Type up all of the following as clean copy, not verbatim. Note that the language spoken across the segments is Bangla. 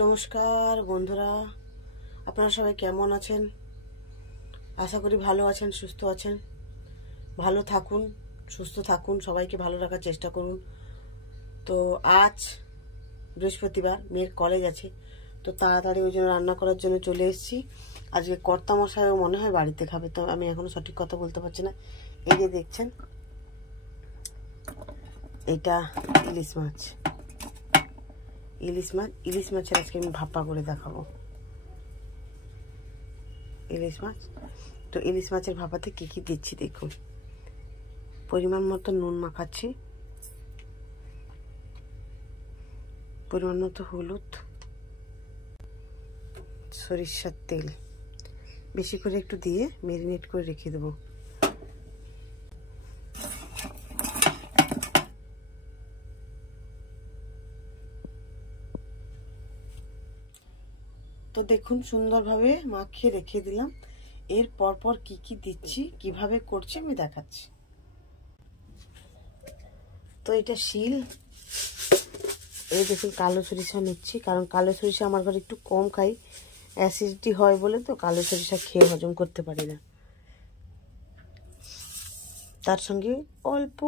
নমস্কার বন্ধুরা, আপনারা সবাই কেমন আছেন? আশা করি ভালো আছেন, সুস্থ আছেন। ভালো থাকুন, সুস্থ থাকুন, সবাইকে ভালো রাখার চেষ্টা করুন। তো আজ বৃহস্পতিবার, মেয়ের কলেজ আছে, তো তাড়াতাড়ি ওই জন্য রান্না করার জন্য চলে এসেছি। আজকে কর্তামশাইও মনে হয় বাড়িতে খাবে, তো আমি এখনো সঠিক কথা বলতে পারছি না। এই যে দেখছেন, এটা ইলিশ মাছ। ইলিশ মাছের আজকে আমি ভাপা করে দেখাবো। ইলিশ মাছ, তো ইলিশ মাছের ভাপাতে কী কী দিচ্ছি দেখুন। পরিমাণ মতো নুন মাখাচ্ছি, পরিমাণ মতো হলুদ, সরিষার তেল বেশি করে একটু দিয়ে ম্যারিনেট করে রেখে দেবো। তো দেখুন, সুন্দরভাবে মাখিয়ে রেখে দিলাম। এর পরপর কি কি দিচ্ছি, কিভাবে করছি আমি দেখাচ্ছি। তো এটা শিল, এই দেখুন কালো সরিষা নিচ্ছি, কারণ কালো সরিষা আমার ঘরে একটু কম খাই, অ্যাসিডিটি হয় বলে, তো কালো সরিষা খেয়ে হজম করতে পারি না। তার সঙ্গে অল্প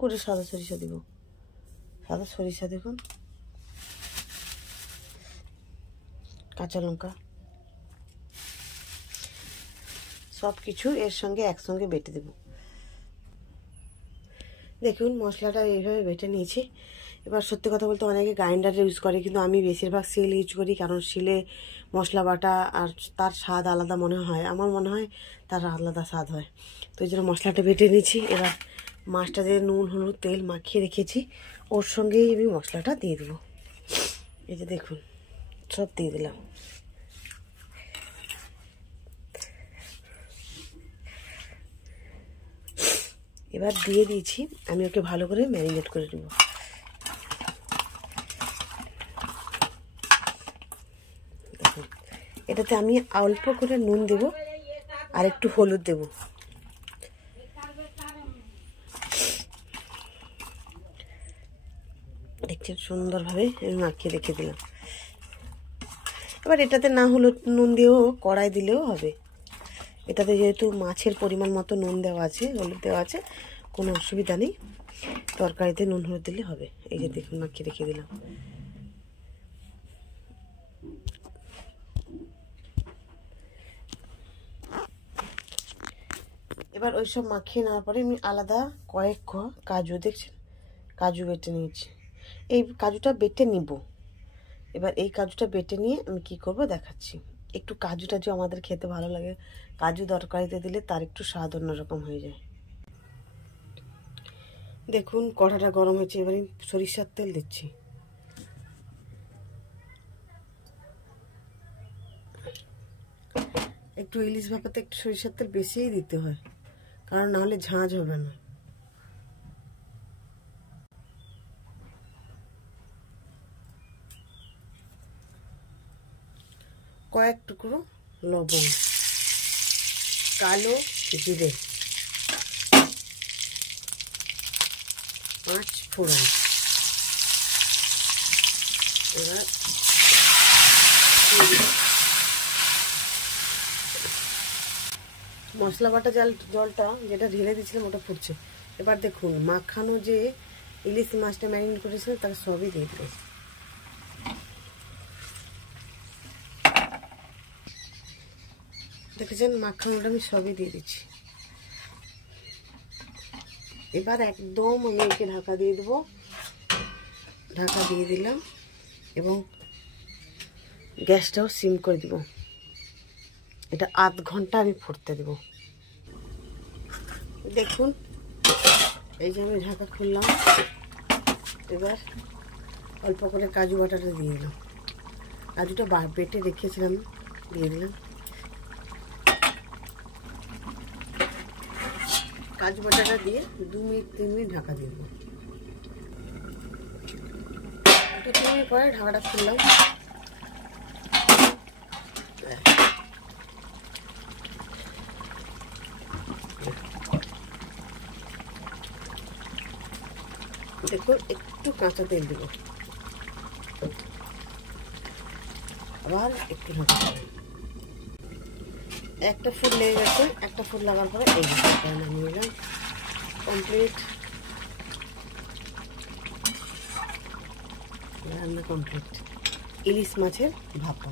করে সাদা সরিষা দেব। সাদা সরিষা দেখুন, কাঁচা লঙ্কা, সব কিছু এর সঙ্গে একসঙ্গে বেটে দেব। দেখুন মশলাটা এইভাবে বেটে নিয়েছি। এবার সত্যি কথা বলতে অনেকে গ্রাইন্ডার ইউজ করে, কিন্তু আমি বেশিরভাগ শিল ইউজ করি, কারণ শিলে মশলা বাটা আর তার স্বাদ আলাদা মনে হয়, আমার মনে হয় তার আলাদা স্বাদ হয়। তো এই জন্য মশলাটা বেটে নিয়েছি। এবার মাছটা দিয়ে নুন হলুদ তেল মাখিয়ে রেখেছি, ওর সঙ্গেই আমি মশলাটা দিয়ে দেবো। এই যে দেখুন, সব দিয়ে দিলাম। এবার দিয়ে দিয়েছি, আমি ওকে ভালো করে ম্যারিনেট করে দেবো। দেখুন, এটাতে আমি অল্প করে নুন দেব আর একটু হলুদ দেব। দেখছেন সুন্দরভাবে আমি মাখিয়ে রেখে দিলাম। এবার এটাতে না হলুদ নুন দিয়েও কড়াই দিলেও হবে। এটাতে যেহেতু মাছের পরিমাণ মতো নুন দেওয়া আছে, হলুদ দেওয়া আছে, কোনো অসুবিধা নেই। তরকারিতে নুন হলুদ দিলে হবে। এই যে দেখুন মাখিয়ে রেখে দিলাম। এবার ওইসব মাখিয়ে নেওয়ার পরে আমি আলাদা কয়েক কাজু, দেখছেন কাজু বেটে নিয়েছি। এই কাজুটা বেটে নিব। এবার এই কাজুটা বেটে নিয়ে আমি কি করব দেখাচ্ছি। একটু কাজুটা যে আমাদের খেতে ভালো লাগে, কাজু তরকারিতে দিলে তার একটু স্বাদ অন্যরকম হয়ে যায়। দেখুন কড়াটা গরম হয়েছে, এবারে সরিষার তেল দিচ্ছি। একটু ইলিশ ভাপাতে একটু সরিষার তেল বেশিই দিতে হয়, কারণ নাহলে ঝাঁঝ হবে না। কয়েক টুকরো লবণ, কালো জিরে, 5 ফোড়ন। এবার মশলা বাটা জলটা যেটা ঢেলে দিয়েছিলাম ওটা ফুটছে। এবার দেখুন মাখানো যে ইলিশ মাছটা ম্যারিনেট করেছিলাম তার সবই দিয়ে দেবো। দেখেছেন মাখানোটা আমি সবই দিয়ে দিচ্ছি। এবার একদম আমি একে ঢাকা দিয়ে দেবো। ঢাকা দিয়ে দিলাম এবং গ্যাসটাও সিম করে দিব। এটা আধ ঘন্টা আমি ফুটতে দেব। দেখুন এই যে আমি ঢাকা খুললাম। এবার অল্প করে কাজু বাটাটা দিয়ে দিলাম। কাজুটা বেটে রেখেছিলাম, দিয়ে দিলাম। কাজু বাটাটা দিয়ে 2 মিনিট 3 মিনিট ঢাকা দিয়ে দেবো। 2-3 মিনিট পরে ঢাকাটা খুললাম। দেখুন একটু কাঁচা তেল দেবো। আবার একটু ভাজতে হবে। একটা ফুট লেগে গেছে, একটা ফুট লাগার পরে এই বিষয়টা নামিয়ে নিলাম। কমপ্লিট রান্না কমপ্লিট। ইলিশ মাছের ভাপা।